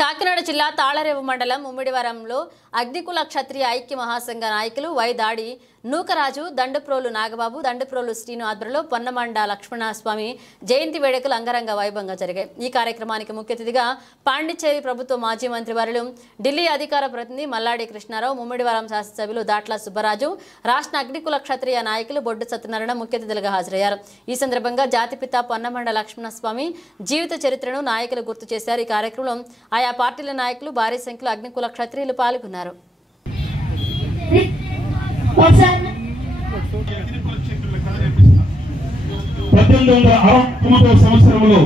కాకినాడ జిల్లా తాళరేవు మండలం ముమ్మిడివరంలో అగ్నికుల క్షత్రియ ఐక్య మహాసంఘ నాయకులు వైదాడి నూకరాజు, దండుప్రోలు నాగబాబు, దండుప్రోలు శ్రీను ఆధ్వర్యంలో పొన్నమండ లక్ష్మణస్వామి జయంతి వేడుకలు అంగరంగ వైభవంగా జరిగాయి. ఈ కార్యక్రమానికి ముఖ్య అతిథిగా పాండిచ్చేరి ప్రభుత్వ మాజీ మంత్రి వర్యులు ఢిల్లీ అధికార ప్రతినిధి మల్లాడి కృష్ణారావు, ముమ్మిడివరం శాసనసభ్యులు దాట్ల సుబ్బరాజు, రాష్ట్ర అగ్నికుల క్షత్రియ నాయకులు బొడ్డు సత్యనారాయణ ముఖ్య అతిథులుగా హాజరయ్యారు. ఈ సందర్భంగా జాతిపిత పొన్నమండ లక్ష్మణస్వామి జీవిత చరిత్రను నాయకులు గుర్తు చేశారు. ఈ కార్యక్రమంలో ఆయా పార్టీల నాయకులు భారీ సంఖ్యలో అగ్నికుల క్షత్రియులు పాల్గొన్నారు. 1869వ సంవత్సరంలో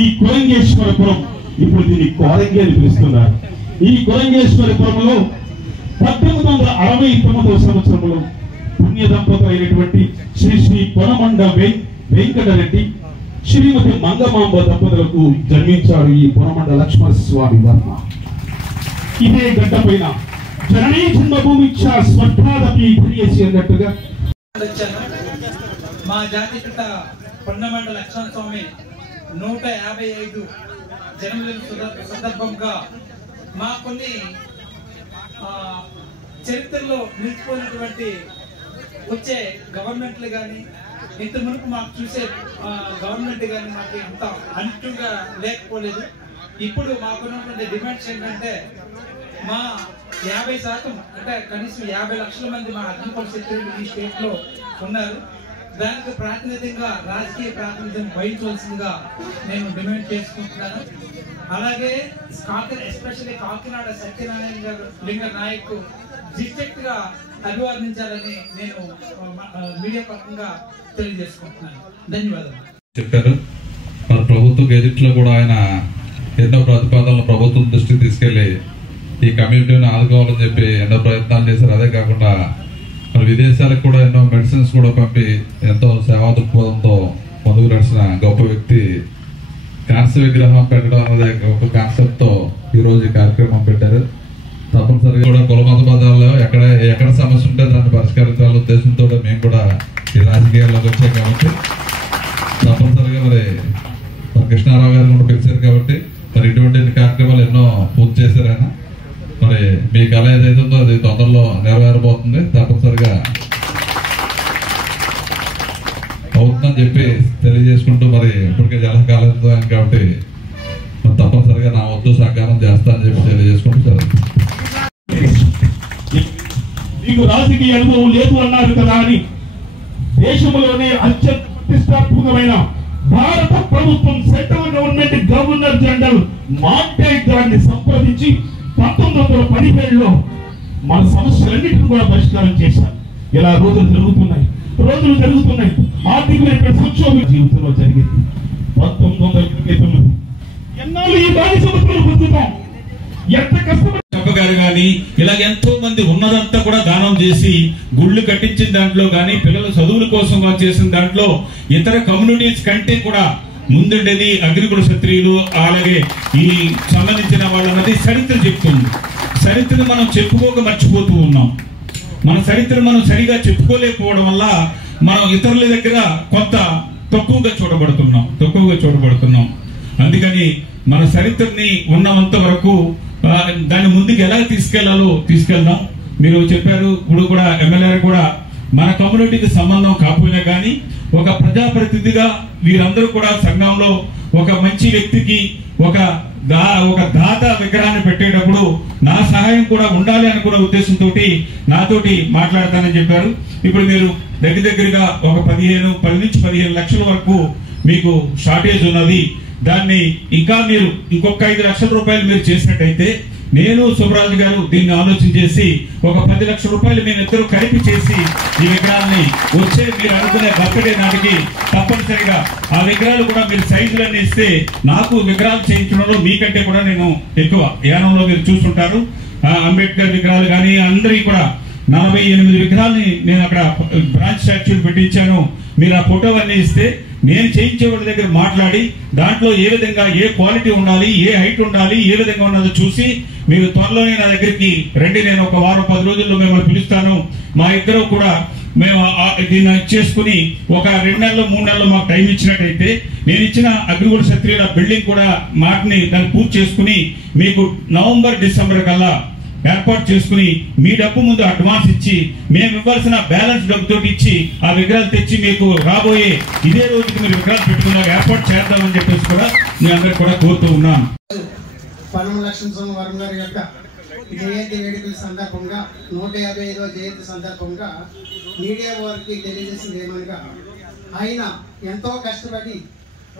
ఈ కురంగేశ్వరపురం, ఇప్పుడు దీన్ని కోరంగి అని పిలుస్తున్నారు. ఈ కురంగేశ్వరపురంలో 1869వ సంవత్సరంలో పుణ్య దంపతులు అయినటువంటి శ్రీ శ్రీ పొన్నమండ వెంకటరెడ్డి, శ్రీమతి మంగమాంబ దంపతులకు జన్మించాడు ఈ పొన్నమండ లక్ష్మణస్వామి వర్మ. ఇదే గడ్డ పైన జననీ జన్మభూమిచ్చా స్వర్గాదపి ధన్యసి అన్నట్టుగా మా జాతిపిత పొన్నమండ లక్ష్మణస్వామి 155 జన్మదిన సందర్భంగా మా కొన్ని చరిత్రలో నిలిచిపోయినటువంటి వచ్చే గవర్నమెంట్లు కానీ ఇంత మునుపు మాకు చూసే గవర్నమెంట్ కానీ మాకు అంత అనిష్టంగా లేకపోలేదు. ఇప్పుడు మాకున్నటువంటి డిమాండ్స్ ఏంటంటే మా 50% అంటే కనీసం 50 లక్షల మంది మా అగ్నికుల క్షత్రియులు ఈ స్టేట్ లో ఉన్నారు. దానికి ప్రాతినిధ్యంగా రాజకీయ ప్రాతినిధ్యం వహించవలసిందిగా నేను డిమాండ్ చేసుకుంటున్నాను. అలాగే ఎస్పెషల్లీ కాకినాడ సత్యనారాయణ లింగ నాయక్ డిస్ట్రిక్ట్ గా అభివర్ణించాలని నేను మీడియా పరంగా తెలియజేసుకుంటున్నాను. ధన్యవాదాలు. చెప్పారు. మన ప్రభుత్వ గెజిట్ లో కూడా ఆయన ఎన్నో ప్రతిపాదనలు ప్రభుత్వం దృష్టికి తీసుకెళ్లి ఈ కమ్యూనిటీని ఆదుకోవాలని చెప్పి ఎన్నో ప్రయత్నాలు చేశారు. అదే కాకుండా మన విదేశాలకు కూడా ఎన్నో మెడిసిన్స్ కూడా పంపి ఎంతో సేవా దృక్పథంతో ముందుకు నడిచిన గొప్ప వ్యక్తి. క్యాన్సర్ విగ్రహం పెట్టడం అనేది ఒక కాన్సెప్ట్ తో ఈ రోజు ఈ కార్యక్రమం పెట్టారు. తప్పనిసరిగా కూడా కుల మత పదాల్లో ఎక్కడ సమస్య ఉంటే దాన్ని పరిష్కరించాలనే ఉద్దేశంతో మేము కూడా ఈ రాజకీయాల్లోకి వచ్చాం కాబట్టి తప్పనిసరిగా మరి కృష్ణారావు గారు కూడా పిలిచారు కాబట్టి మరి ఇటువంటి కార్యక్రమాలు ఎన్నో పూర్తి చేశారు ఆయన. మరి మీ కళ ఏదైతే ఉందో అది తొందరలో నెరవేరబోతుంది, తప్పనిసరిగా అవుతుందని చెప్పి తెలియజేసుకుంటూ మరి ఇప్పటికే జలకాలంతో కాబట్టి తప్పనిసరిగా నా వద్దు సహకారం చేస్తా అని చెప్పి తెలియజేసుకుంటూ మీకు రాజకీయ అనుభవం లేదు అన్నారు కదా అని దేశంలోనే అత్యధిష్టాత్మకమైన భారత ప్రభుత్వం central government governor general Montagu గారిని సంప్రదించి 1917లో మన సమస్యలన్నింటినీ కూడా పరిష్కారం చేశారు. ఇలా రోజులు జరుగుతున్నాయి. ఆర్థిక సంక్షోభం జీవితంలో జరిగింది. 1929 ఎన్నాళ్ళు ఈ బానిస బతుకులు బతుకుతాం, ఎంత కష్టపడి గారు గాని ఇలాగ ఎంతో మంది ఉన్నదంతా కూడా దానం చేసి గుళ్ళు కట్టించిన దాంట్లో గాని పిల్లల చదువుల కోసం చేసిన దాంట్లో ఇతర కమ్యూనిటీస్ కంటే కూడా ముందుండేది అగ్నికుల క్షత్రియులు. అలాగే ఈ సంబంధించిన వాళ్ళన్నది చరిత్ర చెప్తుంది. చరిత్రను మనం చెప్పుకోక మర్చిపోతూ ఉన్నాం. మన చరిత్ర మనం సరిగా చెప్పుకోలేకపోవడం వల్ల మనం ఇతరుల దగ్గర కొంత తక్కువగా చూడబడుతున్నాం. అందుకని మన చరిత్రని ఉన్నంత వరకు దాన్ని ముందుకు ఎలా తీసుకెళ్దాం. మీరు చెప్పారు, ఇప్పుడు కూడా ఎమ్మెల్యే కూడా మన కమ్యూనిటీకి సంబంధం కాకపోయినా కానీ ఒక ప్రజాప్రతినిధిగా వీరందరూ కూడా సంఘంలో ఒక మంచి వ్యక్తికి ఒక దాత విగ్రహాన్ని పెట్టేటప్పుడు నా సహాయం కూడా ఉండాలి అనుకున్న ఉద్దేశంతో నాతోటి మాట్లాడతానని చెప్పారు. ఇప్పుడు మీరు దగ్గరగా ఒక 10 నుంచి 15 లక్షల వరకు మీకు షార్టేజ్ ఉన్నది. దాన్ని ఇంకా మీరు ఇంకొక 5 లక్షల రూపాయలు మీరు చేసినట్టయితే నేను సుబ్బరాజు గారు దీన్ని ఆలోచన చేసి ఒక 10 లక్షల రూపాయలు మేమిద్దరూ కలిపి చేసి ఈ విగ్రహాన్ని వచ్చే మీరు అనుకునే బర్త్డే నాటికి తప్పనిసరిగా ఆ విగ్రహాలు కూడా మీరు సైజులన్నీ ఇస్తే నాకు విగ్రహాలు చేయించడంలో మీకంటే కూడా నేను ఎక్కువ యానంలో మీరు చూస్తుంటారు. అంబేద్కర్ విగ్రహాలు కానీ అందరికీ కూడా 48 విగ్రహాలని నేను అక్కడ బ్రాంచ్ స్టాచ్యూలు పెట్టించాను. మీరు ఆ ఫోటో అన్ని ఇస్తే నేను చేయించే వాళ్ళ దగ్గర మాట్లాడి దాంట్లో ఏ విధంగా ఏ క్వాలిటీ ఉండాలి, ఏ హైట్ ఉండాలి, ఏ విధంగా ఉన్నదో చూసి మీరు త్వరలోనే నా దగ్గరికి రండి. నేను ఒక వారం 10 రోజుల్లో మిమ్మల్ని పిలుస్తాను. మా ఇద్దరు కూడా మేము దీన్ని చేసుకుని ఒక 2 నెలలు 3 నెలలు మాకు టైం ఇచ్చినట్టయితే నేను ఇచ్చిన అగ్రిగోల్డ్ క్షత్రియుల బిల్డింగ్ కూడా మాటిని దాన్ని పూర్తి చేసుకుని మీకు నవంబర్ డిసెంబర్ కల్లా ఏర్పాటు చేసుకుని మీ డబ్బు ముందు అడ్వాన్స్ ఇచ్చి మేము ఇవ్వాల్సిన బ్యాలెన్స్ డబ్బుతో ఇచ్చి ఆ విగ్రహాలు తెచ్చి మీకు రాబోయే ఇదే రోజుకి మీరు విగ్రహాలు పెట్టుకున్న ఏర్పాటు చేద్దామని చెప్పేసి కూడా మీ అందరికి కూడా కోరుతూ ఉన్నాను. పనమ లక్ష్మణ వరం గారి యొక్క జయంతి వేడుకల సందర్భంగా 155వ జయంతి సందర్భంగా మీడియా వారికి తెలియజేసింది ఏమనగా ఆయన ఎంతో కష్టపడి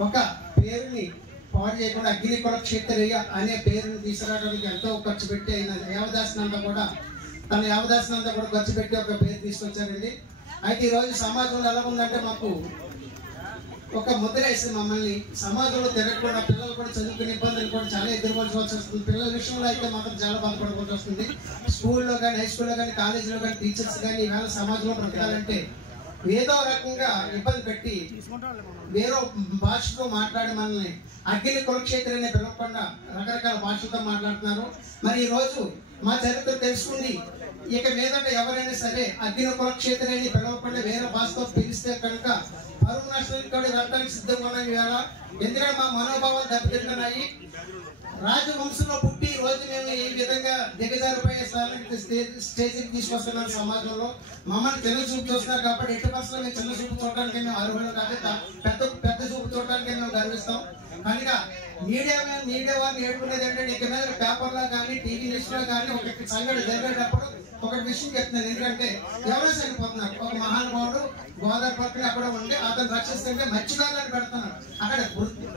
ఒక పేరుని పాడు చేయకుండా అగ్నికుల క్షత్రియ అనే పేరుని తీసుకురావడానికి ఎంతో ఖర్చు పెట్టి ఆయన యావదాసనంతా కూడా ఖర్చు పెట్టి ఒక పేరు తీసుకొచ్చారండి. అయితే ఈరోజు సమాజంలో ఎలా ఉందంటే మాకు ఒక ముద్ర వేసి మమ్మల్ని సమాజంలో తిరగకుండా పిల్లలు కూడా చదువుకునే ఇబ్బందులు కూడా చాలా ఎదుర్కోవాల్సి వస్తుంది. పిల్లల విషయంలో అయితే మాత్రం చాలా బాధపడవలసి వస్తుంది. స్కూల్లో కానీ హై స్కూల్లో కానీ కాలేజీలో కానీ టీచర్స్ కానీ ఈవేళ సమాజంలో బ్రతకాలంటే ఏదో రకంగా ఇబ్బంది పెట్టి వేరే భాషతో మాట్లాడి మనల్ని అగ్ని కులక్షేత్రాన్ని పిలవకుండా రకరకాల భాషలతో మాట్లాడుతున్నారు. మరి ఈ రోజు మా చరిత్ర తెలుసుకుంది. ఇక మీదట ఎవరైనా సరే అగ్ని కులక్షేత్రాన్ని పిలవకుండా వేరే భాషతో పిలిస్తే కనుక పరువు నష్టానికి కూడా వెళ్ళడానికి సిద్ధంగా ఉన్నాయి వేళ. ఎందుకంటే మా మనోభావాలు దెబ్బతింటున్నాయి. రాజవంశంలో పుట్టి ఈ రోజు మేము ఈ విధంగా దిగజారిపోయే స్టేజ్కి తీసుకొస్తున్నాం. సమాజంలో మమ్మల్ని చిన్న చూపు చూస్తున్నారు కాబట్టి ఎట్టి పరిస్థితుల్లో మేము చిన్న చూపు చూడడానికి మేము అర్హులు కాదు, పెద్ద చూపు చూడడానికి మేము గర్విస్తాం. కనుక మీడియా వారిని ఏడుకునేది ఏంటంటే ఇక మీద పేపర్లో కానీ టీవీ న్యూస్ లో కానీ ఒక సంఘటన జరిగేటప్పుడు ఒక విషయం చెప్తున్నాను. ఎందుకంటే ఎవరో చనిపోతున్నారు, ఒక మహానుభావుడు గోదావరి పక్కన అక్కడ ఉండి అతను రక్షిస్తుంటే మత్స్యకారులను పెడుతున్నాడు. అక్కడ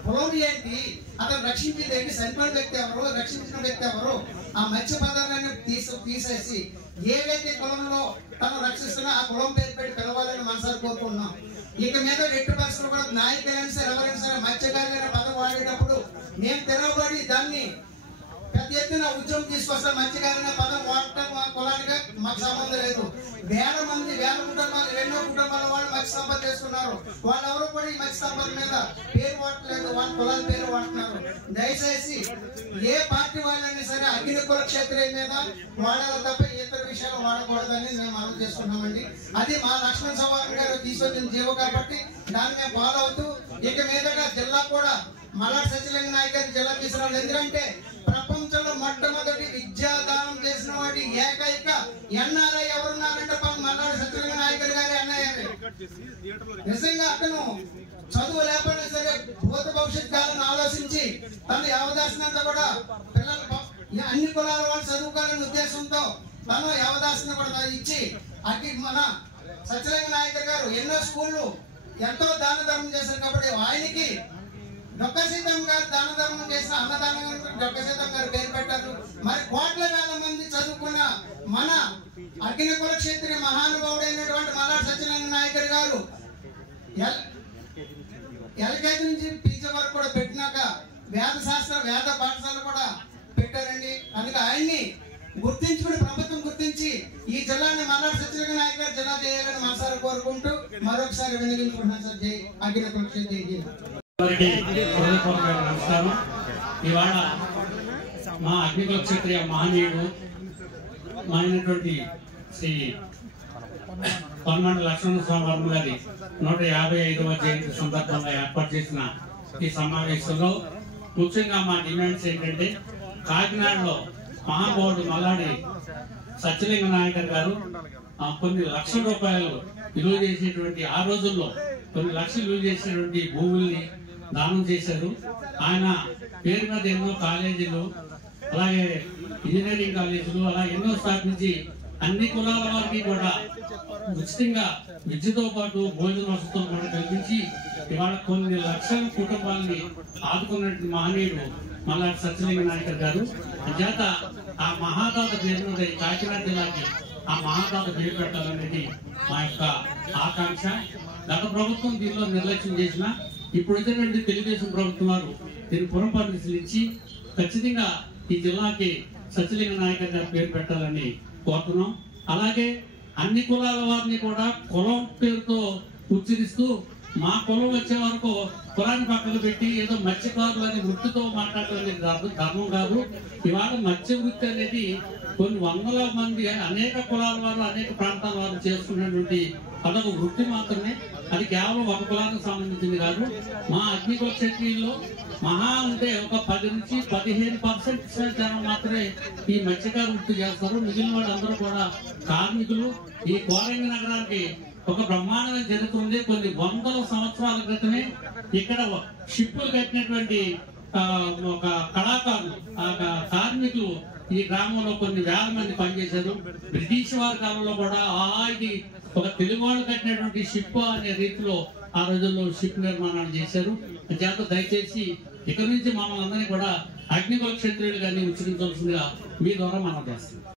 పొలం ఏంటి, అతను రక్షించేది ఏంటి, చనిపోయిన వ్యక్తి ఎవరు, రక్షించిన వ్యక్తి ఎవరు, ఆ మత్స్య పదార్థాన్ని తీసేసి ఏవైతే కులంలో తను రక్షిస్తున్నా ఆ కులం పేరు పెట్టి పిలవాలని మనసారి కోరుకుంటున్నాం. ఇక మీద ఎట్టి పరిస్థితులు కూడా నాయకులైనా సరే ఎవరైనా సరే మత్స్యకారులైన పదం వాడేటప్పుడు మేము తిరగబడి దాన్ని పెద్ద ఎత్తున ఉద్యమం తీసుకొస్తాం. మత్స్యకారులైన పదం వాడటం మా కులానికి మాకు సంబంధం లేదు. వేల కుటుంబాలు ఎన్నో కుటుంబాల వాళ్ళు మత్స్య సంపద చేసుకున్నారు. వాళ్ళెవరూ కూడా ఈ మత్స్య సంపద మీద పేరు వాడట్లేదు, వాళ్ళ కులాల పేరు వాడుతున్నారు. దయచేసి ఏ పార్టీ వాళ్ళైనా సరే అగ్ని కుల క్షేత్రం మీద వాడాలి తప్ప ఇతర విషయాలు వాడకూడదని మేము మనం చేసుకున్నామండి. అది మా లక్ష్మణ సవాల్ గారు తీసుకొచ్చిన జీవో కాబట్టి దాన్ని మేము ఫాలో అవుతూ ఇక మీదగా జిల్లా కూడా మల్లాడి సత్యలింగ నాయక్ గారి జిల్లా తీసుకురావాలి. ఎందుకంటే ప్రపంచంలో మొట్టమొదటి విద్యాదానం చేసిన వాటి ఏకైక ఎన్ఆర్ఐ ఎవరున్నారంటే మల్లాడి సత్యలింగ నాయక్ గారి ఎన్ఐఆర్. నిజంగా అతను చదువు లేకపోయినా సరే భూత భవిష్యత్ కాలను ఆలోచించి తను యావదాసనంతా కూడా పిల్లలు అన్ని కులాల వాళ్ళు చదువుకోవాలనే ఉద్దేశంతో తను యావదాసన కూడా ఇచ్చి మన సత్యలింగ నాయక్ గారు ఎన్నో స్కూళ్ళు ఎంతో దాన ధర్మం చేశారు. కాబట్టి ఆయనకి డొక్క సీతం గారు దాన ధర్మం చేసిన అన్నదానం డొక్క సీతం గారు పేరు పెట్టారు. మరి కోట్ల వేల మంది చదువుకున్న మన అగ్ని కుల క్షేత్రీయ మహానుభావుడైనటువంటి మల్లాడి సత్యలింగ నాయక్ గారు ఎల్కేజీ నుంచి పీజీ వరకు కూడా పెట్టినాక వేద పాఠశాల కూడా పెట్టారండి. అందుకే ఆయన్ని గుర్తించుకుని ప్రభుత్వం గుర్తించి ఈ జిల్లాని మల్లాడి సత్యలింగ నాయక్ గారు జిల్లా చేయాలని మనసారి కోరుకుంటూ మరొకసారి వినియోగించుకుంటున్నాను సార్. జై అగ్ని కుల క్షేత్రీయ. నమస్కారం. ఇవాళ మా అగ్నికుల క్షత్రియ మహనీయుడు అయినటువంటి శ్రీ పనమండ లక్ష్మణ స్వామి వర్మ గారి 155వ జయంతి సందర్భంగా ఏర్పాటు చేసిన ఈ సమావేశంలో ముఖ్యంగా మా డిమాండ్స్ ఏంటంటే కాకినాడలో మహానుభావుడు మల్లాడి సత్యలింగ నాయక్ గారు కొన్ని లక్షల రూపాయలు విలువ చేసేటువంటి ఆ రోజుల్లో కొన్ని లక్షలు విలువ చేసేటువంటి భూముల్ని దానం చేశారు. ఆయన పేరు మీద ఎన్నో కాలేజీలు అలాగే ఇంజనీరింగ్ కాలేజీలు అలా ఎన్నో స్థాపించి అన్ని కులాల వారికి కూడా ఉచితంగా విద్యతో పాటు భోజన వసతులు కూడా కల్పించి ఇవాళ కొన్ని లక్షల కుటుంబాలని ఆదుకున్నటువంటి మహనీయుడు మల్లాడి సత్యలింగ నాయక్ గారు. చేత ఆ మహాదాత పేరు మీద కాకినాడ జిల్లాకి ఆ మహాదాత పేరు పెట్టాలనేది మా యొక్క ఆకాంక్ష. గత ప్రభుత్వం దీనిలో నిర్లక్ష్యం చేసిన ఇప్పుడు వచ్చినటువంటి తెలుగుదేశం ప్రభుత్వం వారు దీన్ని పునఃపరిశీలించి ఖచ్చితంగా ఈ జిల్లాకి సత్యలింగ నాయక్ గారి పేరు పెట్టాలని కోరుతున్నాం. అలాగే అన్ని కులాల వారిని కూడా కులం పేరుతో ఉచ్చరిస్తూ మా కులం వచ్చే వరకు కులాన్ని పక్కన పెట్టి ఏదో మత్స్యకారులు అనే వృత్తితో మాట్లాడడం అనేది ధర్మం కాదు. ఇవాళ మత్స్య వృత్తి అనేది కొన్ని వందల మంది అనేక కులాల వారు అనేక ప్రాంతాల వారు చేసుకున్నటువంటి అదొక వృత్తి మాత్రమే. అది కేవలం ఒక కులానికి సంబంధించింది కాదు. మా అగ్నికుల క్షత్రియుల్లో మహా ఉంటే ఒక 10 నుంచి 15% జనం మాత్రమే ఈ మత్స్యకార వృత్తి చేస్తారు. మిగిలిన వాళ్ళందరూ కూడా కార్మికులు. ఈ కోరంగి నగరానికి ఒక బ్రహ్మాండమైన చరిత్ర ఉంది. కొన్ని వందల సంవత్సరాల క్రితమే ఇక్కడ షిప్పులు కట్టినటువంటి ఒక కళాకారులు కార్మికులు ఈ గ్రామంలో కొన్ని వేల మంది పనిచేశారు. బ్రిటిష్ వారి కాలంలో కూడా ఇది ఒక తెలుగు వాళ్ళు కట్టినటువంటి షిప్ అనే రీతిలో ఆ రోజుల్లో షిప్ నిర్మాణాలు చేశారు. చేత దయచేసి ఇక్కడి నుంచి మమ్మల్ని అందరినీ కూడా అగ్నికుల క్షత్రియులు గారిని ఉచ్చరించవలసిందిగా మీ ద్వారా మనం చేస్తాం.